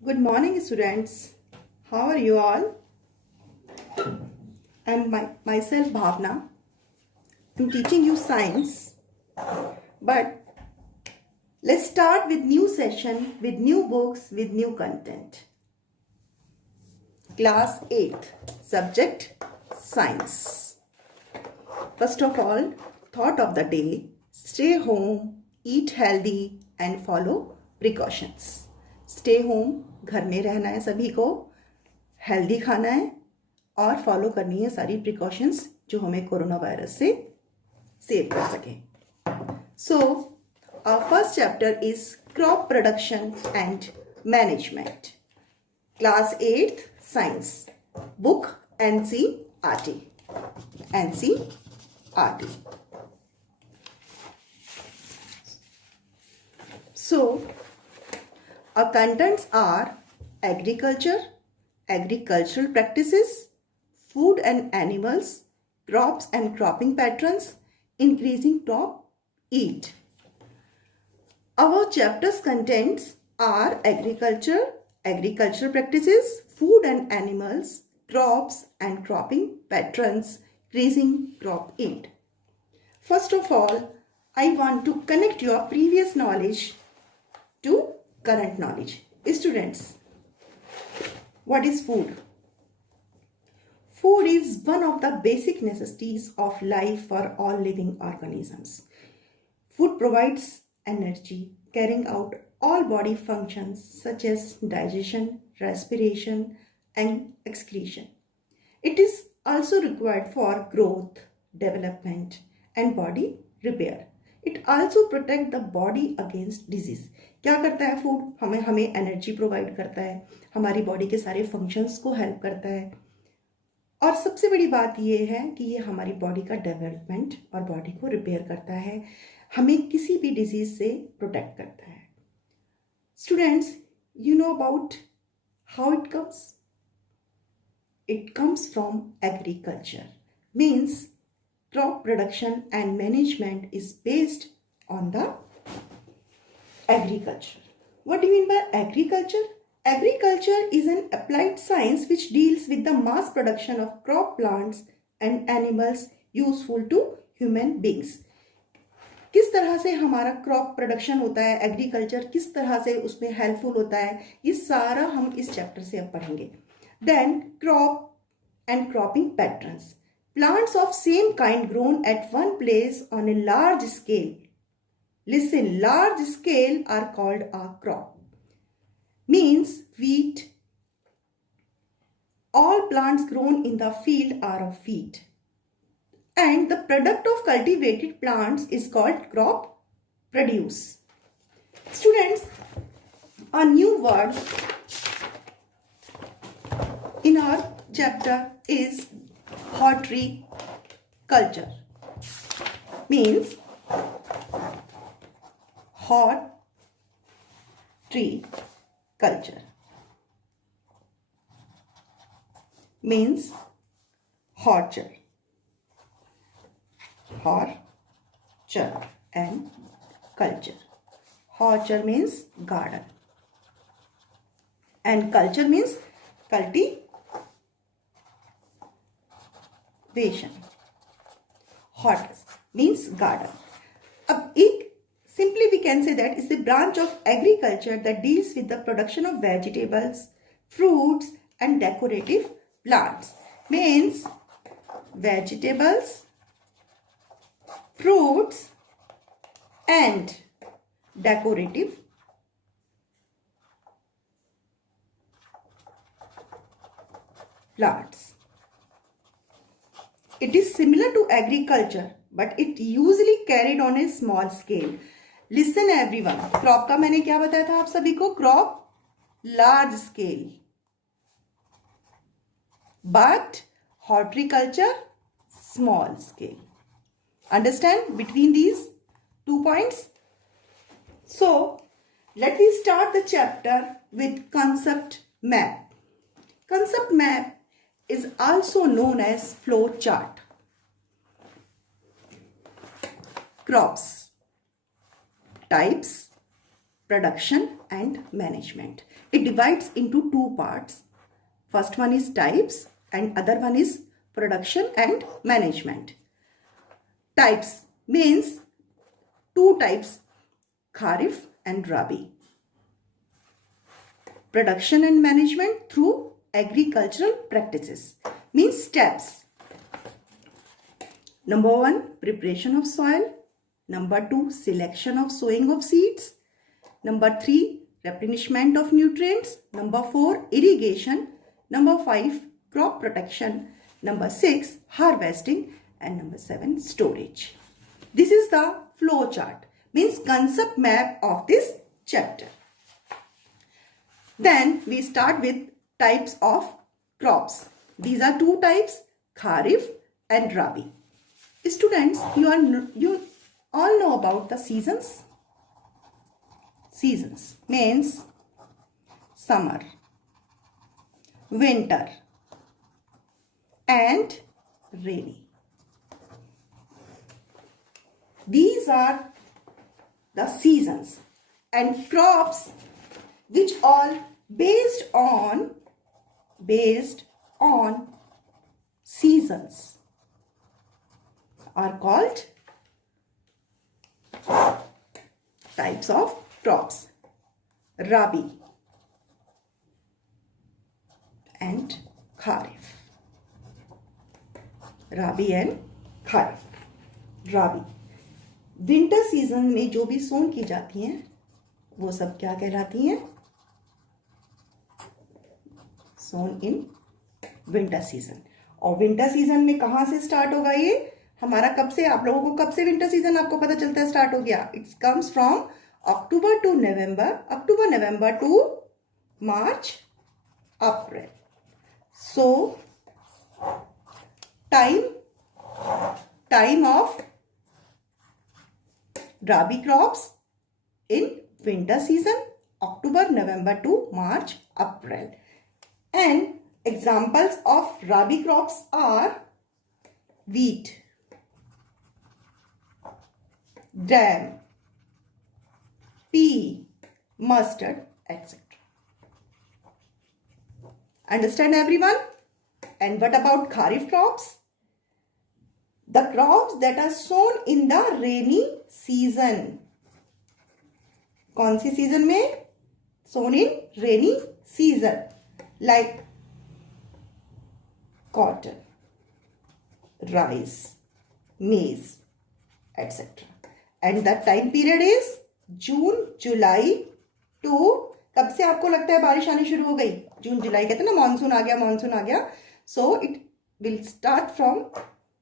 Good morning, students. How are you all? I'm myself Bhavna. I'm teaching you science. But let's start with new session, with new books, with new content. Class 8th, subject science. First of all, thought of the day, stay home, eat healthy and follow precautions. Stay home, घर में रहना है सभी को, healthy खाना है और follow करनी है सारी प्रिकॉशंस जो हमें कोरोना वायरस से सेव कर सके. So our first chapter is crop production and management. Class 8th science book NCERT. So our contents are agricultural practices, food and animals, crops and cropping patterns, increasing crop yield. Our chapter's contents are agricultural practices, food and animals, crops and cropping patterns, increasing crop yield. First of all, I want to connect your previous knowledge to current knowledge. Students, what is food? Food is one of the basic necessities of life for all living organisms. Food provides energy, carrying out all body functions such as digestion, respiration, and excretion. It is also required for growth, development, and body repair. It also protects the body against disease. क्या करता है food? हमें energy provide करता है, हमारी body के सारे functions को हेल्प करता है और सबसे बड़ी बात ये है कि ये हमारी बॉडी का डेवलपमेंट और बॉडी को रिपेयर करता है, हमें किसी भी डिजीज से प्रोटेक्ट करता है. Students, you know about how it comes? It comes from agriculture. Means crop production and management is based on the agriculture. What do you mean by agriculture? Agriculture is an applied science which deals with the mass production of crop plants and animals useful to human beings. किस तरह से हमारा crop production होता है, agriculture किस तरह से उसमें हेल्पफुल होता है, ये सारा हम इस चैप्टर से अब पढ़ेंगे. Then crop and cropping patterns. Plants of same kind grown at one place on a large scale. Listen, large scale are called a crop. Means wheat. All plants grown in the field are of wheat. And the product of cultivated plants is called crop produce. Students, a new word in our chapter is horticulture. Means horticulture means horticulture and culture. Horticulture means garden and culture means cultivation. Hort means garden. अब एक simply we can say that is a branch of agriculture that deals with the production of vegetables, fruits and decorative plants. Means vegetables, fruits and decorative plants. It is similar to agriculture, but it usually carried on a small scale. Listen everyone, crop का मैंने क्या बताया था आप सभी को? Crop large scale, but horticulture small scale. Understand between these 2 points? So let me start the chapter with concept map. Concept map is also known as flow chart. Crops, types, production and management. It divides into two parts. First one is types and other one is production and management. Types means two types, Kharif and Rabi. Production and management through agricultural practices means steps. Number 1, preparation of soil. Number 2, selection of sowing of seeds. Number 3, replenishment of nutrients. Number 4, irrigation. Number 5, crop protection. Number 6, harvesting. And number 7, storage. This is the flow chart, means concept map of this chapter. Then we start with types of crops. These are two types, Kharif and Rabi. Students, you all know about the seasons. Seasons means summer, winter and rainy. These are the seasons, and crops which all based on seasons are called types of crops. Rabi and Kharif. Rabi and Kharif. Rabi winter season में जो भी सोन की जाती हैं वो सब क्या कहलाती हैं? सोन इन विंटर सीजन. और विंटर सीजन में कहाँ से स्टार्ट होगा ये हमारा? कब से आप लोगों को कब से विंटर सीजन आपको पता चलता है स्टार्ट हो गया? It comes from October to November to March April. So time of Rabi crops in winter season, October, November to March, April. And examples of Rabi crops are wheat, gram, pea, mustard, etc. Understand everyone? And what about Kharif crops? The crops that are sown in the rainy season. कौन सी season में? Sown in rainy season, like cotton, rice, maize, etc. And the time period is June, July to कब से आपको लगता है बारिश आनी शुरू हो गई? जून जुलाई कहते हैं ना, मानसून आ गया. So it will start from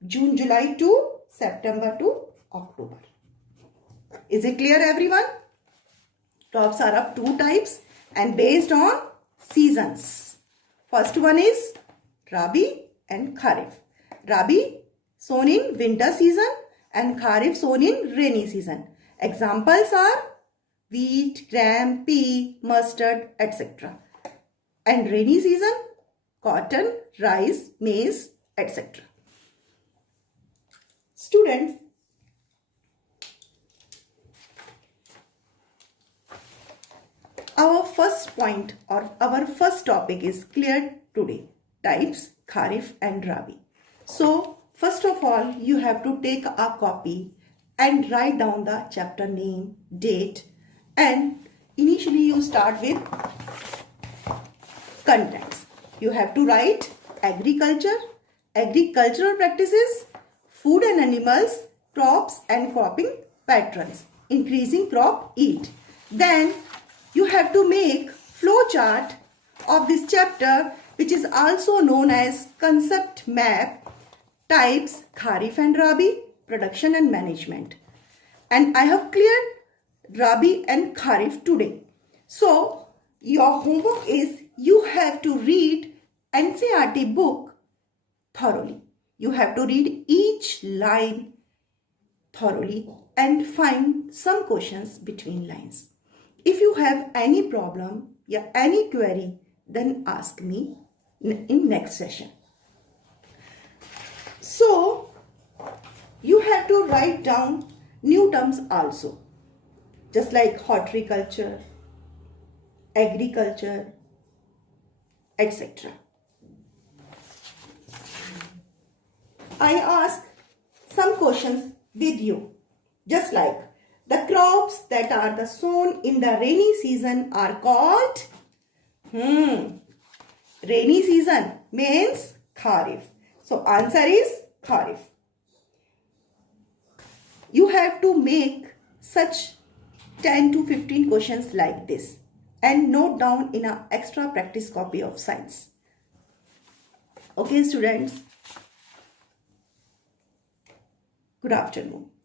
June, July to September to October. Is it clear everyone? Crops are of two types and based on seasons. First one is Rabi and Kharif. Rabi sown in winter season and Kharif sown in rainy season. Examples are wheat, gram, pea, mustard, etc. And rainy season, cotton, rice, maize, etc. Students, our first point or our first topic is clear today. Types, Kharif and Rabi. So, first of all, you have to take a copy and write down the chapter name, date, and initially you start with contents. You have to write agriculture, agricultural practices, food and animals, crops and cropping patterns, increasing crop yield. Then you have to make flow chart of this chapter, which is also known as concept map, types, Kharif and Rabi, production and management. And I have cleared Rabi and Kharif today. So your homework is you have to read NCERT book thoroughly. You have to read each line thoroughly and find some questions between lines. If you have any problem or any query, then ask me in next session. So, you have to write down new terms also, just like horticulture, agriculture, etc. I ask some questions with you, just like the crops that are sown in the rainy season are called rainy season means Kharif. So answer is Kharif. You have to make such 10 to 15 questions like this and note down in an extra practice copy of science. Okay, students. Good afternoon.